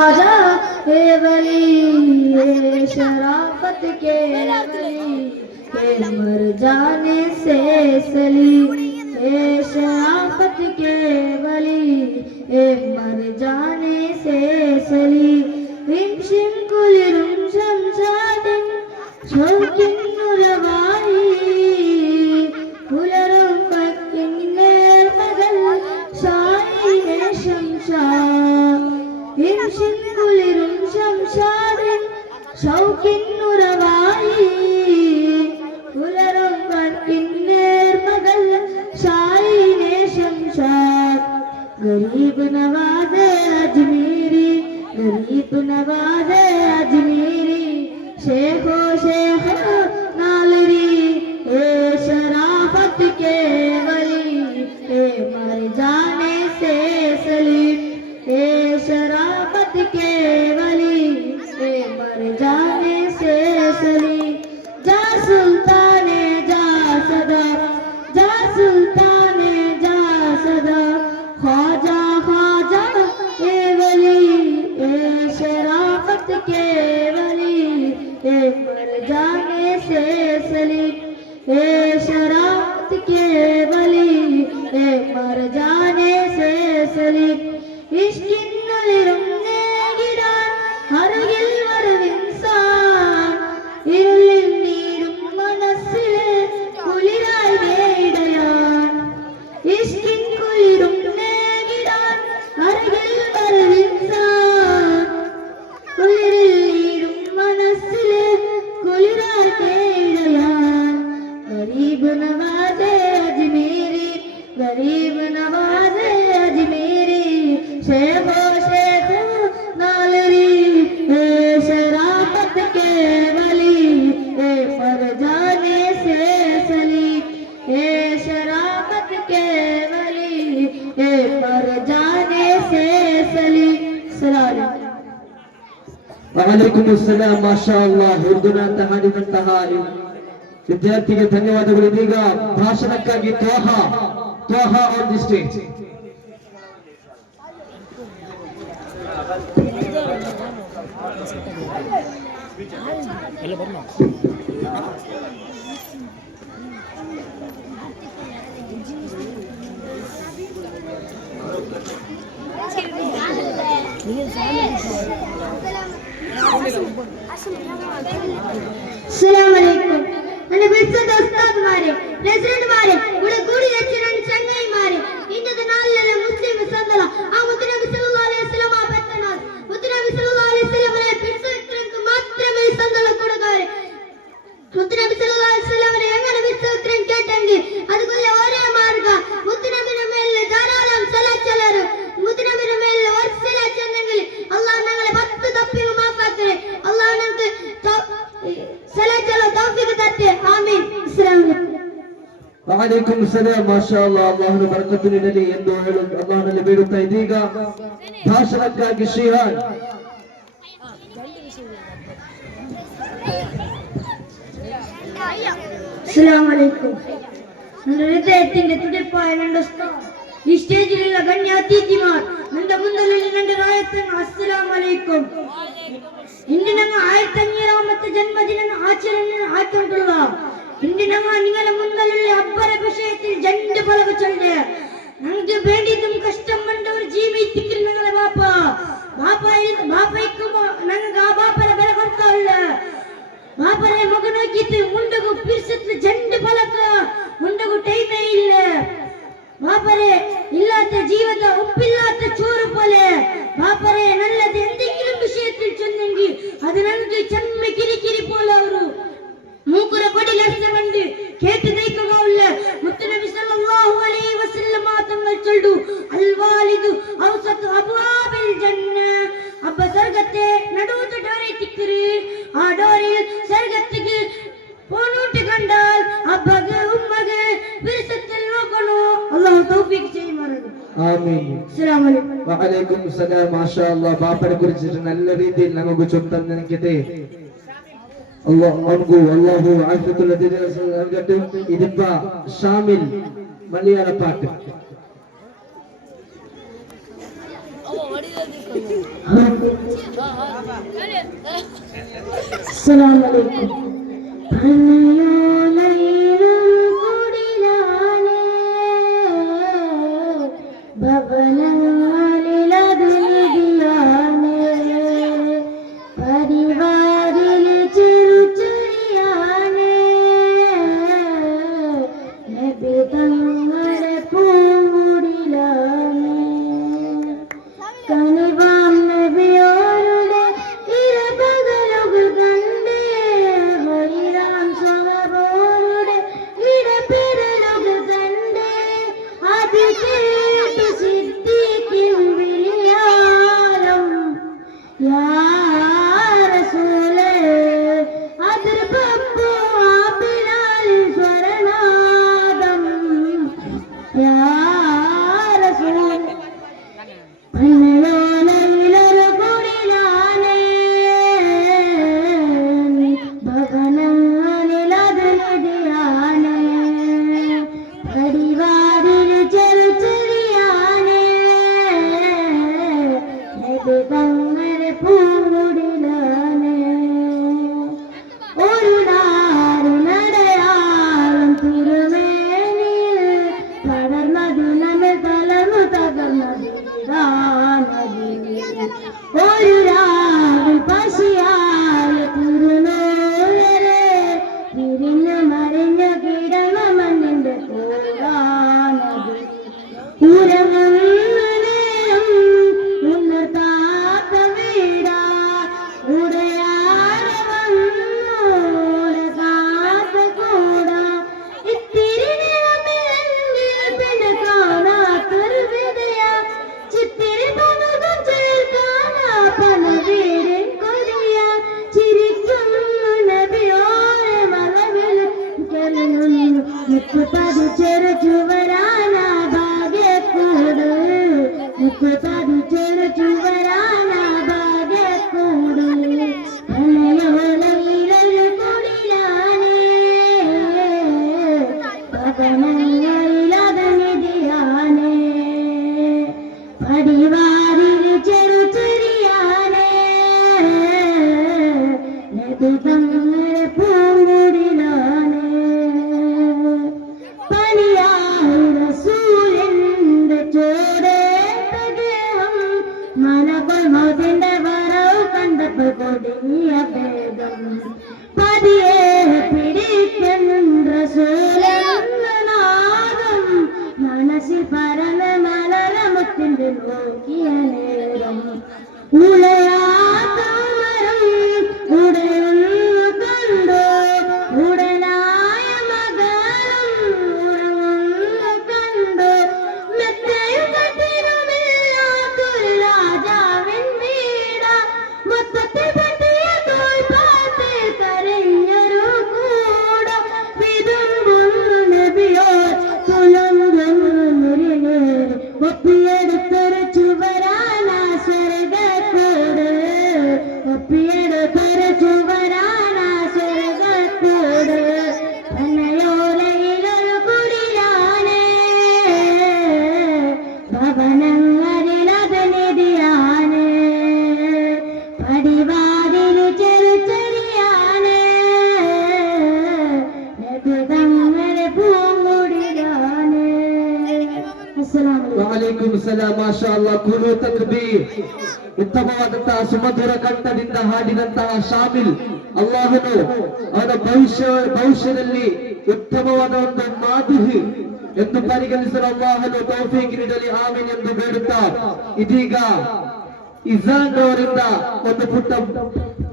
आजा हे वली ये शराफत के वली के मर जाने से सली ये शराफत के वली ये मर जाने से सली रिम शिम कुलिरुम शमशादिन शौकिन नुरवाई कुलरुम फक्किन नेर मगल शाही शमशा हिमशिन कुलिरुम शमशादिन शौकिन नुरवाई कुलरुम फक्किन नेर मगल शाही शमशाद गरीब नवाज़े अजमेरी गरीब नवाज़े अजमेरी शेखो शेखो नालरी ए शराफत के वली ए मर जाने से सलीम ए शराफत के वली ए मर जाने से सलीम जा सुल्ताने जा सदा जा सुल्ताने जा सदा ख्वाजा ख्वाजा ए वली ए शराफत के वली ए मर जाने से सलीम ए शराफत के वली ए मर जाने से सलीम ഇഷ്കിന്നുലിരുന്നേ കിടാൻ അരുകിൽ വരവിൻസാൻ ഇരുളിൽ നീടും മനസ്സിലെ കുളിരായി നേടയാൻ ഇഷ്കിൻ കുളിരുന്നേ കിടാൻ അരുകിൽ വരവിൻസാൻ കുളിരിൽ നീടും മനസ്സിലെ കുളിരായി നേടയാൻ ഗരീബ് നവാസേ അജ്മീരി ഗരീബ് നവാസേ അജ്മീരി शेखो शेखो नालरी ए शराफत के वली ए मर जाने से सली ए शराफत के वली ए मर जाने से सली सलाम वालेकुम अस्सलाम माशाअल्लाह ಉರ್ದುನಂತ ಹಾಡಿದಂತಹ ವಿದ್ಯಾರ್ಥಿಗೆ ಧನ್ಯವಾದಗಳು. ಇದೀಗ ಭಾಷಣಕ್ಕಾಗಿ ತ್ವಾಹಾ ಆನ್ ದಿ ಸ್ಟೇಜ್. अस्सलाम वालेकुम ನನ್ನ ಬಿಡಿಸದ ಉಸ್ತಾದ್ಮಾರೆ ಪ್ರೆಸಿಡೆಂಟ್ಮಾರೆ ಕೂಡ ಕೂಡಿ ಹೆಚ್ಚು ನನ್ನ ಚಂಗಾಯಿಮಾರೆ ಇಂದು ನಾಳೆಲ್ಲ ಮುಸ್ಲಿಂ ಸಂದಲ ಆ ಮುತ್ತನಬಿ ಸಲ್ಲಲ್ಲಾಹು ಅಲೈಹಿ ವಸಲ್ಲಂ ಆ ಬೆತ್ತನಾದ ಮುತ್ತನಬಿ ಸಲ್ಲಲ್ಲಾಹು ಅಲೈಹಿ ವಸಲ್ಲಂ ಅವರ ಬಿಡಿಸಕ್ಕೆ ಮಾತ್ರವೇ ಸಂದಲ ಕೊಡಗಾರೆ ಮುತ್ತನಬಿ ಸಲ್ಲಲ್ಲಾಹು ಅಲೈಹಿ ವಸಲ್ಲಂ ಅವರ എങ്ങനെ ಬಿಡಿಸಕ್ಕೆ കേട്ടെങ്കിൽ അതുകൊള്ള ഒരേ മാർഗ മുത്തനബിയുടെ മേലെ ധാരാളം സലാത്ത് ചൊല്ലರು മുത്തനബിയുടെ മേലെ ഒരു സലാത്ത് ചൊന്നെങ്കിൽ അല്ലാഹു ഞങ്ങളെ 10 തപ്പികൾ മാഫാക്കരെ അല്ലാഹു ഞങ്ങൾക്ക് സലാത്ത് ചൊല്ല തൗഫീഖ് തരട്ടെ ആമീൻ. അസ്സലാമു അലൈക്കും. വഅലൈക്കും അസ്സലാം. മാഷാഅല്ലാഹ് അല്ലാഹുവിನ ಬರಕತ್ತು ನೀಡಲಿ ಎಂದು ಹೇಳು ಅಲ್ಲಾಹನಲ್ಲಿ ಬೇಡುತ್ತಾ ಇದೀಗ ಭಾಷಣಕ್ಕಾಗಿ ಶ್ರೀಹಾನ್. അസ്സലാമു അലൈക്കും. ನನ್ನ ಹೃದಯത്തിന്റെ ತುಡಿಪಾಯ ನನ್ನ ಈ സ്റ്റേജിലുള്ള ഗണ്യ അതിഥിമാർ ನನ್ನ മുന്നിലുള്ള ನನ್ನ ರಾಯತನ ಅಸ್ಸಲಾಮು ಅಲೈക്കും. ഇന്ന് ഞങ്ങൾ 1500ാമത്തെ ജന്മദിന ആചരണ ആയിട്ടുള്ള ഇന്ന് ഞങ്ങൾ നിങ്ങളുടെ മുന്നിലുള്ള അബ്ബര വിഷയത്തിൽ രണ്ട് പലക ചൊല്ലേ ഞങ്ങൾക്ക് വേണ്ടിയിട്ടും കഷ്ടം കണ്ടവർ ജീവിപ്പിക്കുന്ന ഞങ്ങളെ ബാപ്പയ്ക്കും ഞങ്ങൾക്ക് ആ ബാപ്പരെ വില കൊടുക്കാറില്ല. ബാപ്പരെ മുഖ നോക്കിയിട്ട് മുണ്ടകു പിരിച്ചത്തിൽ രണ്ട് പലക മുണ്ടകു ടൈമേ ഇല്ല. ബാപ്പരെ ഇല്ലാത്ത ജീവിത ഉപ്പില്ലാത്ത ചോറ് പോലെ ബാപ്പരെ നല്ലത് എന്തെങ്കിലും വിഷയത്തിൽ ചൊന്നെങ്കിൽ അത് ഞങ്ങൾക്ക് ചെമ്മ കിരിക്കിരി പോലെ ಅವರು മൂക്കുര കൊടിലടിച്ചുകൊണ്ട് കേട്ട് നയിക്കുകയില്ല. മുത്തുനബി സല്ലല്ലാഹു അലൈഹി വസല്ലം തങ്ങൾ ചൊല്ലു അൽ വാലിദു ഔസതു അബ്വാബിൽ ജന്ന അബ്ബ സ്വർഗ്ഗത്തെ നടുവത്തെ ഡോറെ തിക്കറ് ആ ഡോറിൽ സ്വർഗ്ഗത്തിക്ക് പോണൂട്ട് കണ്ടാൽ അബ്ബಗೆ ഉമ്മಗೆ വിരസത്തിൽ നോക്കണോ. അല്ലാഹു തൗഫീഖ് ചെയ്യുമാറാകട്ടെ. ആമീൻ. അസ്സലാമു അലൈക്കും. വഅലൈക്കും അസ്സലാം. മാഷാഅല്ലാഹ് ബാപ്പനെ കുറിച്ചിട്ട് നല്ല രീതിയിൽ നമുക്ക് ചൊല്ലാൻ നിനക്കട്ടെ. അല്ലാഹു ആഫിയത്തുൽ നൽകട്ടെ. ഇതിപ്പ ഷാമിൽ മലയാള പാട്ട്. हाँ അസ്സലാമു അലൈക്കും. ഭവനങ്ങളിലൊരു കുടിലാണേ, ഭവനങ്ങളിലത് നിധിയാണേ, പരിവാരില് ചെറുചെറിയാണേ, നബി തങ്ങളെ പൂങ്കുടിലാണേ. കനിവാം നബിയോരുടെ ഇരപകലുകൾ കണ്ടേ, വൈരാം സ്വഹബോരുടെ ഇടപെടലുകൾ കണ്ടേ, അത് കേട്ട് സിദ്ദീഖിൻ വിളിയാലം യാ റസൂലേ, അതിർപ്പപ്പു ആ ബിലാലിൻ സ്വരനാദം യാ റസൂലേ. ഭവനങ്ങളിലൊരു കുടിലാണേ, ഭവനങ്ങളിലത് നിധിയാണേ, പരിവാരില് ചെറുചെറിയാണേ, നബി തങ്ങളെ പൂങ്കുടിലാണേ. ഒരു നാടിനടയാളം തിരുമേനിയിൽ പടർന്നതു നമ്മെ തളർന്നു തകർന്നതു ഒരു രാവിൽ പശിയായ തിരുനൂലരെ തിരിഞ്ഞു മറിഞ്ഞു കിടന്ന മണ്ണിന്റെ കൂടാനത് ഉറങ്ങുന്ന നേരം ഉണർത്താത്ത വീടാ, ഉടയാടെ വന്നോടെ കാത്ത കൂടാ, ഇത്തിരി നിറമില്ലെങ്കിൽ പിന്നെ കാണാത്തൊരു വിതയാ, ചിത്തിരി പലതും ചേർക്കാനാ പണവീരൻ കൊതിയ, ചിരിക്കുന്നു നബിയോരെ മലവിൽ കരളുന്നു, മുക്ക് പതിച്ചൊരു ചുവരാനാ ഭാഗ്യക്കൂട്, മുക്ക് പതിച്ചൊരു ചുവരാനാ ഭാഗ്യക്കൂട്. ഭവനങ്ങളിലൊരു കുടിലാണേ, ഭവനങ്ങളിലത് നിധിയാണേ, പരിവാരില് ചെറുചെറിയാണേ, നബി തങ്ങളെ പൂങ്കുടിലാണേ. പണിയായി റസൂലിന്റെ ചോടേറ്റ ദേഹം, മനകൊൾ മൗതിന്റെ വരവ് കണ്ടപ്പോൾ കൊടിയ ഭേദം, പതിയെ പിടിക്കുന്ന റസൂലെന്ന നാദം, മനസ്സിൽ പരന്ന മലരമുത്തിന്റെ നോക്കിയ നേരം, ഉളയാത്ത മരം ഉടയുന്നു കണ്ടോ, ഉടനായ മകരം ഉറങ്ങുന്നു കണ്ടോ, മെത്തയും കട്ടിലുമില്ലാത്തൊരു രാജാവിൻ വീട, മൊത്തത്തിൽ പറ്റിയ തോൽപ്പാത്തിൽ കരഞ്ഞൊരു കൂട, വിതുമ്പുന്നു നബിയോ തുളുമ്പുന്നു നിരിനേര്, ഒപ്പിയെടുത്തൊരു ചുവരാനാ സ്വർഗ്ഗക്കൂട്, ഒപ്പിയെടുത്തൊരു ചുവരാനാ സ്വർഗ്ഗക്കൂട്. ഭവനയോലയിലൊരു കുടിലാണേ, ഭവനങ്ങളിലത് നിധിയാണേ, പടിവാതില് ചെറുചെറിയാണേ, നബി തങ്ങളെ പൂങ്കുടിലാണേ. അസ്സലാമു അലൈക്കും. ವಅಲೈಕುಂ ಸಲಾಂ. ಮಾಶಾ ಅಲ್ಲಾಹ್. ಕುಲು ತಕ್ಬೀರ್. ಉತ್ತಮವಾದಂತಹ ಸುಮಧುರ ಕಂಠದಿಂದ ಹಾಡಿದಂತಹ ಶಾಮಿಲ್ ಅಲ್ಲಾಹನು ಅವನ ಭವಿಷ್ಯದಲ್ಲಿ ಉತ್ತಮವಾದ ಒಂದು ಮಾದುಹಿ ಎಂದು ಪರಿಗಣಿಸಲು ಅಲ್ಲಾಹನು ತೌಫೀಕ್ ನೀಡಲಿ, ಆಮೀನ್ ಎಂದು ಬೇಡುತ್ತಾ ಇದೀಗ ಇಜಾನ್ ಅವರಿಂದ ಒಂದು ಪುಟ್ಟ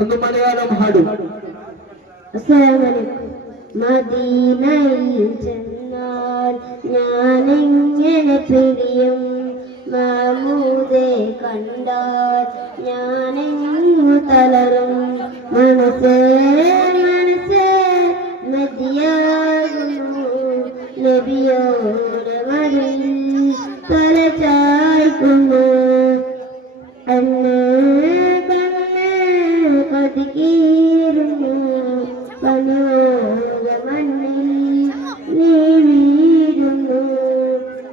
ಒಂದು ಮಲಯಾಳಂ ಹಾಡು. അസ്സലാമു അലൈക്കും. മദീനയിൽ ചെന്നാൽ ഞാനെങ്ങനെ പിരിയും, മഹമൂദെ കണ്ടാൽ ഞാനെങ്ങു തളരും, മനസ്സേ മനസ്സേ മതിയാകുന്നു നബിയോട് മടിയിൽ തലചായ്ക്കുന്നു, അന്ന് കണ്ണ് കതികീറുന്നു, പനിയോര മണ്ണിൽ നീ വീഴുന്നു,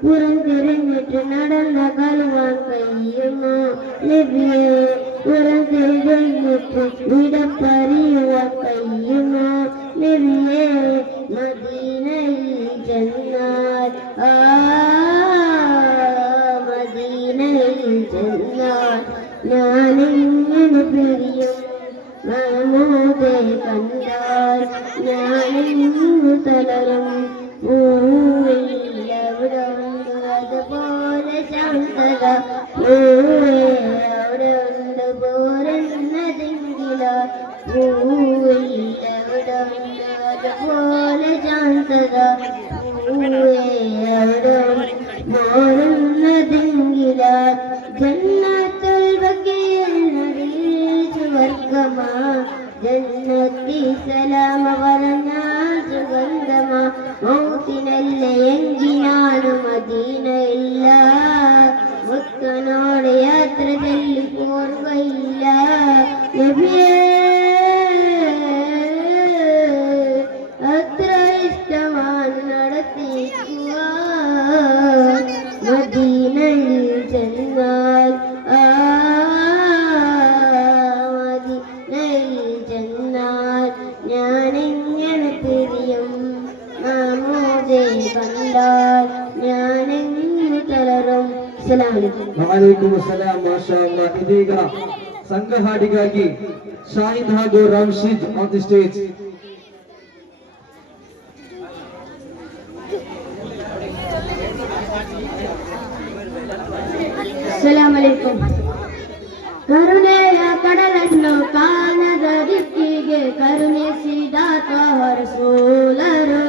പുറം തിരിഞ്ഞിട്ട് നടന്ന കളുവാൻ കഴിയുന്നു നബിയെ, പുറം എന്നിട്ട് വിടപ്പറിയുക കയ്യുമോ നിന്നെ മദീനയിൽ ചെന്നാൽ മദീനയിൽ ചെന്നാൽ ഞാനെങ്ങനെ പിരിയും മഹമൂദെ കണ്ടാൽ ഞാനെങ്ങു തളരും പൂവില്ലവിടുണ്ട് അതുപോലെ ശാന്തത പൂവേ അവിടെ ഉണ്ട് പോരെന്നതെങ്കില പൂവില്ലവിടുണ്ട് അതുപോലെ ശാന്തത പൂവേ അവിടെ പോരെന്നതെങ്കില ജന്നത്തുൽ ബഖിയിൽ സ്വർഗമാ ജന്നത്തി സലാമ പറഞ്ഞാൽ സുഗന്ധമാ മൗത്തിനല്ല എങ്കിനാണ് മദീനയില്ല മുത്തനോട് യാത്ര ചൊല്ലി പോർവയില്ല നബിയേ അത്ര ഇഷ്ടമാണ് നടത്തിക്കുക മദീനയിൽ ചെന്നാൽ ഞാനെങ്ങനെ തിരിയും മഹമൂദെ കണ്ടാൽ ഞാനെങ്ങു തളരും. വഅലൈക്കും അസ്സലാം. മാഷാ അല്ലാഹ്. ಇದೀಗ ಸಂಘ ಹಾಡಿಗಾಗಿ ಶಾಹಿದ್ ಹಾಗೂ ರಾಮ್ಶೀದ್ ಆನ್ ದಿ ಸ್ಟೇಜ್. ಅಸ್ಸಲಾಮು ಅಲೈಕುಂ. ಕರುಣೆಯ ಕಡಲನ್ನು ಕಾಣದ ದಿಕ್ಕಿಗೆ ಕರುಣಿಸಿದಾತ ರಸೂಲರು,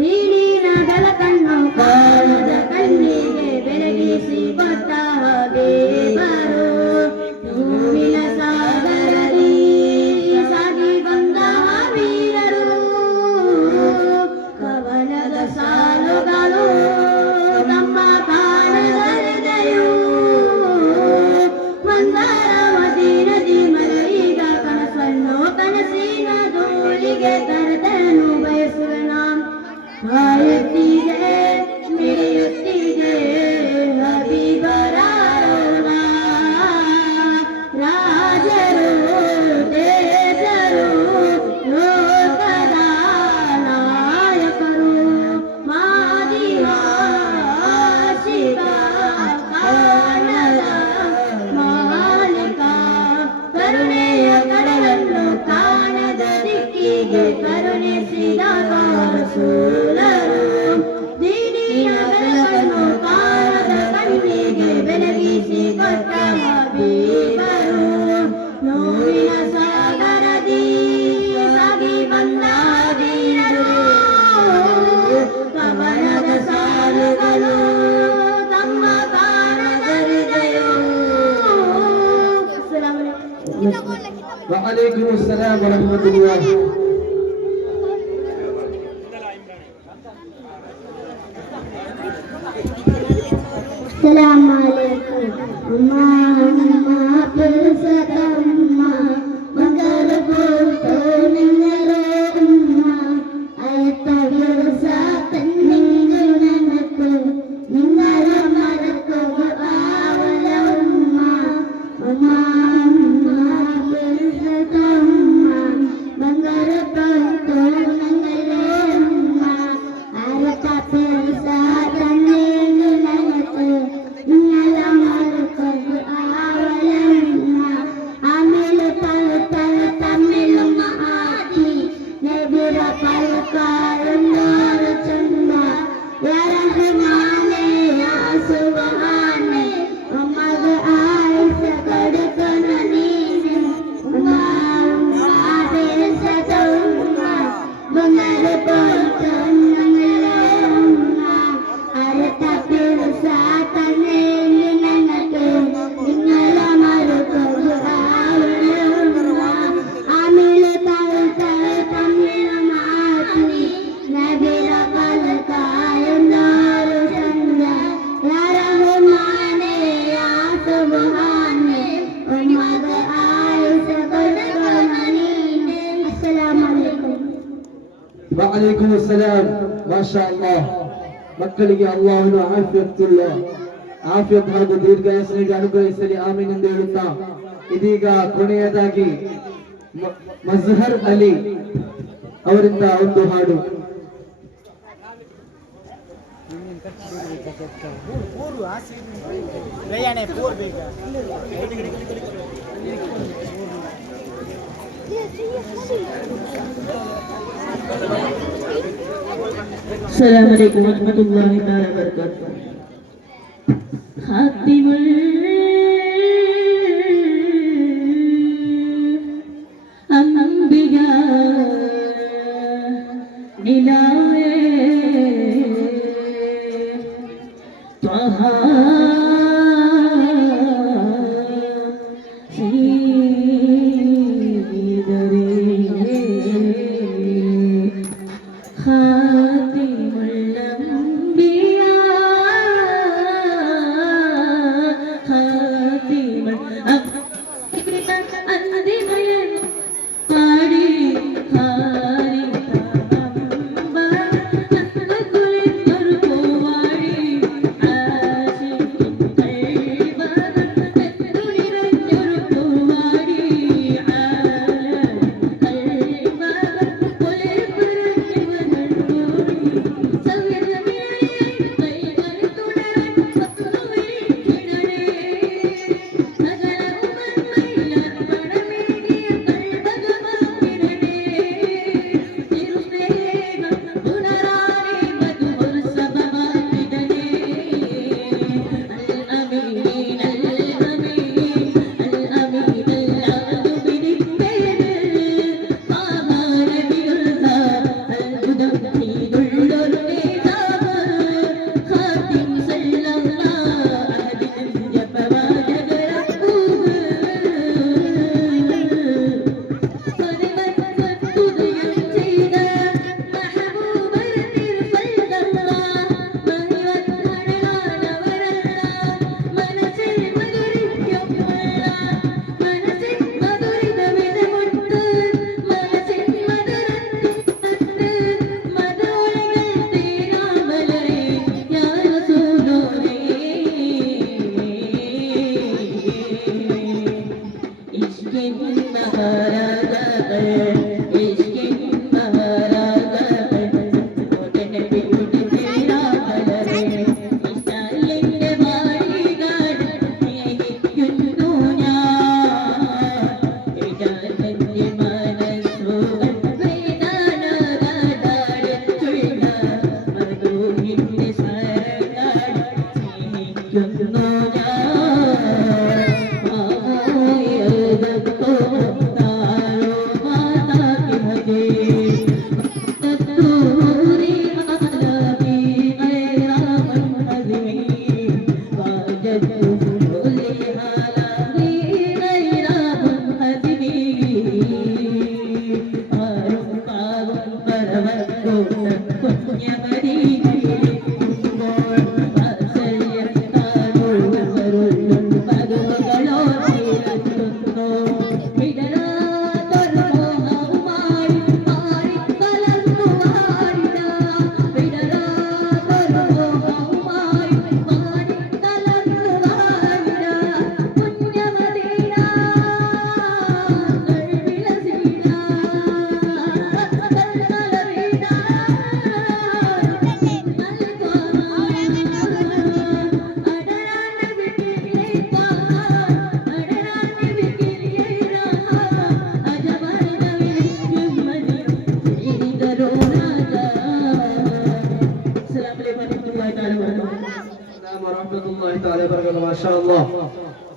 ನೀರಿನ ಬೆಳಕನ್ನು ಕಾಣದ ಕಣ್ಣಿಗೆ ಬೆಳಗಿಸಿ ಕೊಟ್ಟ ಹಬೀಬರು, ನೋವಿನ ಸಾಗರದಿ ಸಾಗಿ ಬಂದ ವೀರರು, ಕವನದ ಸಾಲುಗಳು ನಮ್ಮ ಕಾಣದ ಹೃದಯವು ಮದೀನದಿ ಮಲಗಿದ ಕನಸನ್ನು ಕನಸಿನ ಧೂಳಿಗೆ ತರದನು ಬಯಸುವನ ಹಾಯುತ್ತಿದೆ ಮಿಡಿಯುತ್ತಿದೆ ಹಬೀಬರ ರಾಜರು ದೇವರು ಲೋಕದ ನಾಯಕರು ಮಾದಿವ ಶಿವ ಕಾಣದ ಕರುಣೆಯ ಕಡಲನ್ನು ಕಾಣದ ದಿಕ್ಕಿಗೆ ಕರುಣಿಸಿದ ರಸೂಲರು, ದೀನಿಯ ಬೆಳಕನ್ನು ಕಾಣದ ಕಣ್ಣಿಗೆ ಬೆಳಗಿಸಿ ಕೊಟ್ಟ ಹಬೀಬರು, ನೋವಿನ ಸಾಗರದಿ ಸಾಗಿ ಬಂದ ವೀರರು, ಕವನದ ಸಾಲುಗಳು ತಮ್ಮ ಕಾಣದ ಹೃದಯವು. وعليكم السلام ورحمة الله. السلام عليكم. أما بلسطما مگر بولتو നിങ്ങളോ ഉമ്മ അയത്തവിളസാത്തൻ നിങ്ങൾ നനക്ക് നിങ്ങളെ മറക്കുക ആവല ഉമ്മ ഉമ്മ വഅലൈക്കും അസ്സലാം. മാഷാ അല്ലാഹ്. മಕ್ಕಳಿಗೆ ಅಲ್ಲಾಹನು ಆಫಿಯತ್ ಹಾಗೂ ದೀರ್ಘಾಯಸ್ಸನ್ನು ಅನುಗ್ರಹಿಸಲಿ ಆಮೀನ್ ಎಂದು ಹೇಳುತ್ತಾ ಇದೀಗ ಕೊನೆಯದಾಗಿ ಮಜ್ಹರ್ ಅಲಿ ಅವರಿಂದ ಒಂದು ಹಾಡು. السلام عليكم ورحمة الله تعالى وبركاته. خاتم الأنبياء نلاوي طه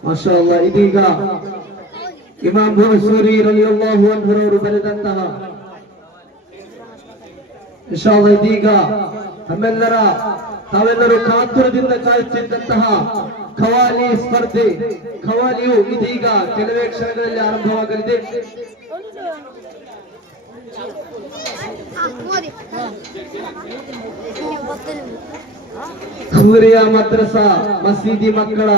ಮಾಶಾಅಲ್ಲಾ. ಇದೀಗ ಇಮಾಮ್ ಬುಹಸೂರಿ ರಲಿಯಲ್ಲಾಹು ಅನ್ಹು ಅವರು ಬರೆದಂತಹ ಇನ್ಶಾಅಲ್ಲಾ ಇದೀಗ ತಾವೆಲ್ಲರೂ ಕಾತುರದಿಂದ ಕಾಯುತ್ತಿದ್ದಂತಹ ಖವಾಲಿ ಸ್ಪರ್ಧೆ, ಖವಾಲಿಯು ಇದೀಗ ಕೆಲವೇ ಕ್ಷಣಗಳಲ್ಲಿ ಆರಂಭವಾಗಲಿದೆ. ಖೂರಿಯಾ ಮದ್ರಸಾ ಮಸೀದಿ ಮಕ್ಕಳ